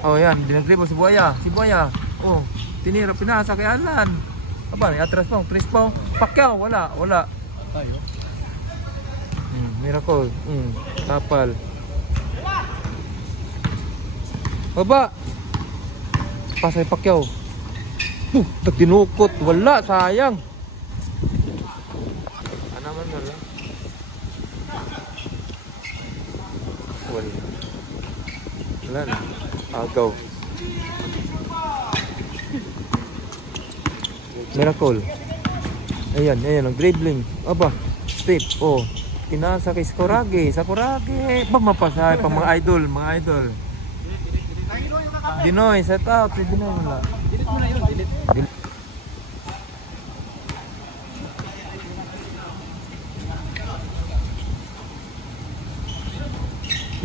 Oh, yan. Dinagribo si Buaya. Si Buaya. Oh, tinira, pinasa kay Alan. Aba, atras pa. Tris pa. Pacquiao. Wala. Wala. Tayo. Miracle. Tapal. Baba. Pasay Pacquiao. Tinukot. Wala. Sayang. Ano man wala. Wala. Wala na. Agaw. Miracle. Ayan, ayan ang dribbling. Aba, step. Oh, pinasa kay Sakuragi. Sakuragi. Ba mapasay pa mga idol, mga idol. Dinoy, set out. Si Dinoy wala. Delete mo na yun, delete.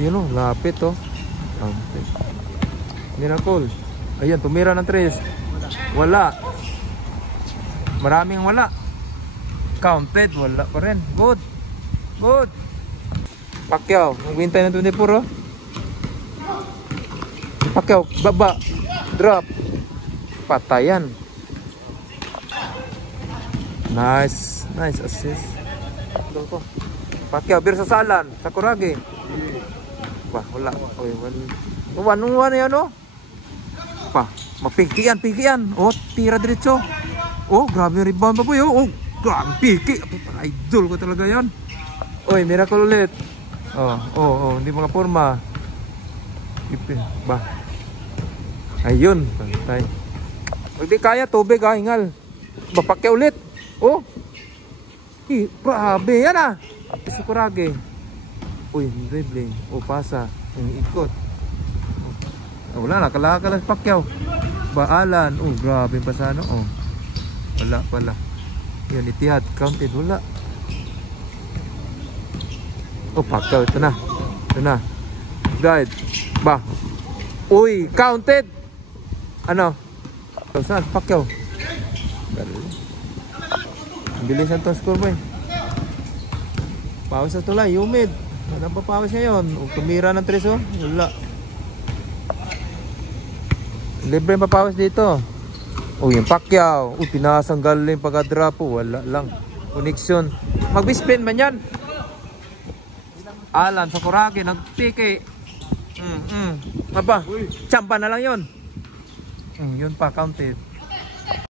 Yun oh, lapit oh. Lapit. Miracle. Ayan, tumira ng 3. Wala. Maraming wala. Counted, wala pa rin. Good. Good. Pacquiao, magbintay ng 24 oh. Pacquiao, baba. Drop. Patayan. Nice. Nice assist. Pacquiao, bir sa Salan. Sakuragi. Wah, wala. Oy, wala. Yan oh. Pa, mapikian. Oh, tira diretso. Oh, grabe rebound pa po yun. Oh, grabe piki. Idol ko talaga yan. Oy, Miracle ulit. Oh, hindi makaporma. Ipin, ba. Ayun, pantay. Pag di kaya, tubig ha, hingal. Bapakya ulit. Oh. Grabe, yan ah. Sakuragi. Uy, dribbling. Oh, pasa. Ikot. Oh, wala na, kalakalas Pacquiao. Baalan. Oh, grabe pa sana. Oh. Wala pala. Yun, Itihad. Counted. Wala. Oh, Pacquiao. Ito na. Ito na. Guide. Ba. Uy, counted. Ano? Saan? Pacquiao. Bilisan itong score mo eh. Pawis na tulay. Humid. Ano pa pawis ngayon? O, tumira ng 3 oh. Wala. Libre pa pawis dito. O, yung Pacquiao. O, pinasang galing pagka-drop po. Wala lang. Connection. Mag-spin man yan. Alan, Sakuragi, nag-tiki. Aba, champa na lang yun. Yun pa, counted.